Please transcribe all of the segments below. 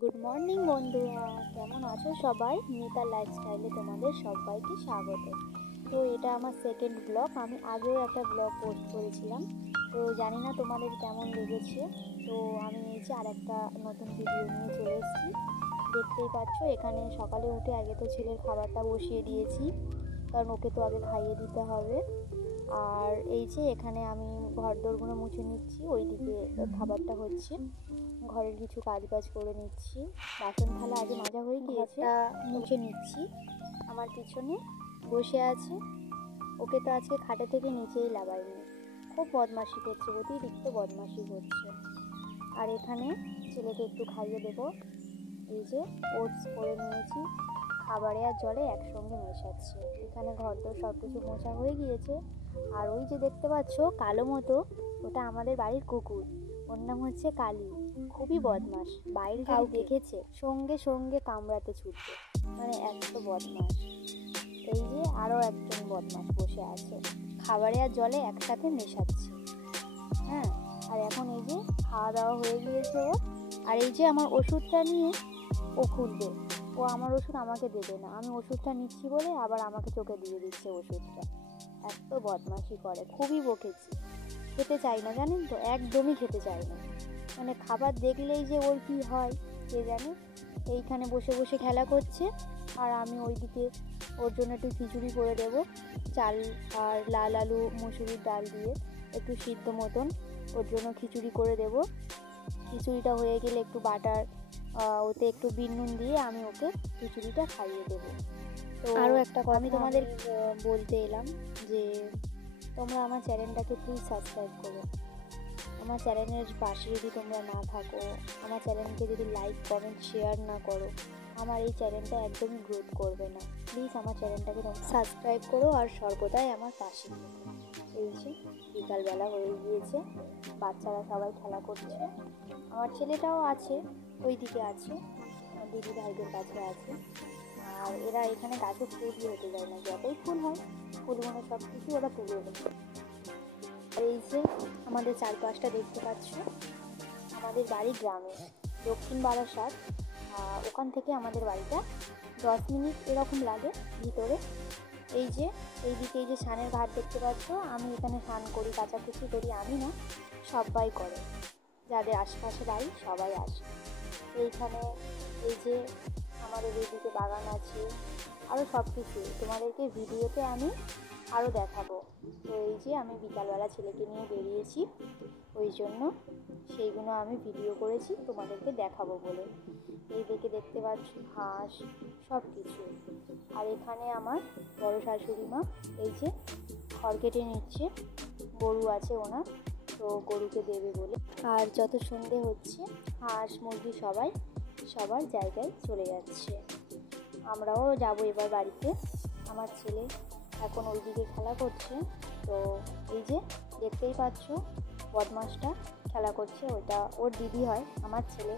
Good morning বন্ধুরা, কেমন আছো সবাই? মিতার লাইফস্টাইলে তোমাদের সবাইকে স্বাগত। তো এটা আমার সেকেন্ড ব্লগ। আমি আগেও একটা ব্লগ পোস্ট করেছিলাম, তো জানি না তোমাদের কেমন লেগেছে। তো আমি এই যে আর একটা নতুন ভিডিও নিয়ে চলে এসেছি। দেখতেই পাচ্ছ, এখানে সকালে উঠে আগে তো ছেলের খাবারটা বসিয়ে দিয়েছি, কারণ ওকে তো আগে খাইয়ে দিতে হবে। আর এই যে এখানে আমি ঘর দোরগুলো মুছে নিচ্ছি, ওইদিকে খাবারটা হচ্ছে। ঘরের কিছু কাজ করে নিচ্ছি। বাসন থালা আগে মাজা হয়ে গিয়েছে, মুছে নিচ্ছি। আমার পিছনে বসে আছে, ওকে তো আজকে খাটে থেকে নিচেই লাগাইনি। খুব বদমাশি করছে, অতিরিক্ত বদমাশি করছে। আর এখানে ছেলেকে একটু খাইয়ে দেবো। এই যে ওটস করে নিয়েছি, খাবারে আর জলে একসঙ্গে মেশাচ্ছি। এখানে ঘর দোর সব কিছু মোছা হয়ে গিয়েছে। আর ওই যে দেখতে পাচ্ছ কালো মতো, ওটা আমাদের বাড়ির কুকুর। ওর নাম হচ্ছে কালী। খুবই বদমাস, বাইরে কাউ দেখেছে সঙ্গে সঙ্গে কামড়াতে ছুটবে, মানে এত বদমাস। এই যে আরও একজন বদমাস বসে আছে, খাবারে আর জলে একসাথে মেশাচ্ছে। হ্যাঁ, আর এখন এই যে খাওয়া দাওয়া হয়ে গিয়েছে ওর। আর এই যে আমার ওষুধটা নিয়ে ও খুলবে, ও আমার ওষুধ আমাকে দেবে না। আমি ওষুধটা নিচ্ছি বলে আবার আমাকে চোখে দিয়ে দিচ্ছে ওষুধটা। এত বদমাশি করে, খুবই বকেছি। খেতে চাই না, জানেন তো, একদমই খেতে চাই না। মানে খাবার দেখলেই যে ওর কী হয় কে জানে। এইখানে বসে বসে খেলা করছে, আর আমি ওইদিকে ওর জন্য একটু খিচুড়ি করে দেবো। চাল আর লাল আলু মুসুরির ডাল দিয়ে একটু সিদ্ধ মতন ওর জন্য খিচুড়ি করে দেবো। খিচুড়িটা হয়ে গেলে একটু বাটার ওতে একটু বিন নুন দিয়ে আমি ওকে খিচুড়িটা খাইয়ে দেবো। তো আরও একটা কথা আমি তোমাদের বলতে এলাম যে তোমরা আমার চ্যানেলটাকে প্লিজ সাবস্ক্রাইব করো। আমার চ্যানেলের পাশে যদি তোমরা না থাকো, আমার চ্যানেলকে যদি লাইক কমেন্ট শেয়ার না করো, আমার এই চ্যানেলটা একদমই গ্রোথ করবে না। প্লিজ আমার চ্যানেলটাকে তোমরা সাবস্ক্রাইব করো আর সর্বদাই আমার পাশে থাকো। এই যে বিকালবেলা হয়ে গিয়েছে, বাচ্চারা সবাই খেলা করছে। আমার ছেলেটাও আছে, ওই দিকে আছে, দিদি ভাইদের কাছে আছে। আর এরা এখানে গাছে ফুলই হতে যায় না, যতই ফুল হয় ফুলগুলো সব কিছু ওরা তুলে দেবে। আর এই যে আমাদের চারপাশটা দেখতে পাচ্ছ, আমাদের বাড়ি গ্রামে, দক্ষিণ বারাসাত। ওখান থেকে আমাদের বাড়িটা 10 মিনিট এরকম লাগে ভিতরে। এই যে এইদিকে এই যে স্নানের ঘাট দেখতে পাচ্ছ, আমি এখানে স্নান করি, কাচাকুচি করি, আমি না, সবাই করে, যাদের আশেপাশে বাড়ি সবাই আসে এইখানে। এই যে আমাদের এইদিকে বাগান আছে, আরও সব কিছু তোমাদেরকে ভিডিওতে আমি আরও দেখাবো। তো এই যে আমি বিকালবেলা ছেলেকে নিয়ে বেরিয়েছি, ওই জন্য সেইগুলো আমি ভিডিও করেছি তোমাদেরকে দেখাবো বলে। এই দিকে দেখতে পাচ্ছ ঘাস সব কিছু। আর এখানে আমার বড় শাশুড়ি মা এই যে খড় কেটে নিচ্ছে, গরু আছে ওনার, তো গরুকে দেবে বলে। আর যত সন্ধে হচ্ছে হাঁস মুরগি সবাই সবার জায়গায় চলে যাচ্ছে। আমরাও যাব এবার বাড়িতে। আমার ছেলে এখন ওইদিকে খেলা করছে। তো এই যে দেখতেই পাচ্ছ বদমাসটা খেলা করছে, ওটা ওর দিদি হয়, আমার ছেলে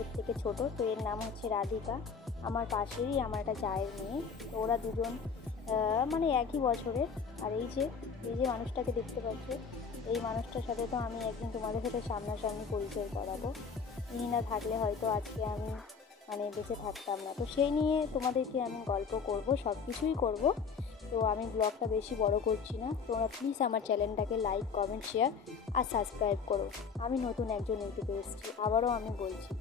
এর থেকে ছোট। তো এর নাম হচ্ছে রাধিকা, আমার পাশেরই আমার একটা জায়ের মেয়ে। তো ওরা দুজন মানে একই বছরের। আর এই যে মানুষটাকে দেখতে পাচ্ছ, এই মানুষটার সাথে তো আমি একদিন তোমাদের সাথে সামনাসামনি পরিচয় করাবো। ইনি না থাকলে হয়তো আজকে আমি মানে বেঁচে থাকতাম না। তো সেই নিয়ে তোমাদেরকে আমি গল্প করব, সব কিছুই করব। তো আমি ব্লগটা বেশি বড় করছি না, তোমরা প্লিজ আমার চ্যানেলটাকে লাইক কমেন্ট শেয়ার আর সাবস্ক্রাইব করো। আমি নতুন একজন ইউটিউবে এসেছি, আবারও আমি বলছি,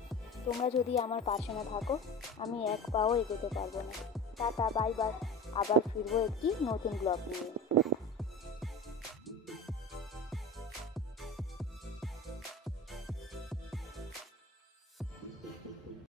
তোমরা যদি আমার পাশে না থাকো আমি এক পাও এগোতে পারবো না। টাটা, বাই বাই, আবার ফিরবো একটি নতুন ব্লগ নিয়ে।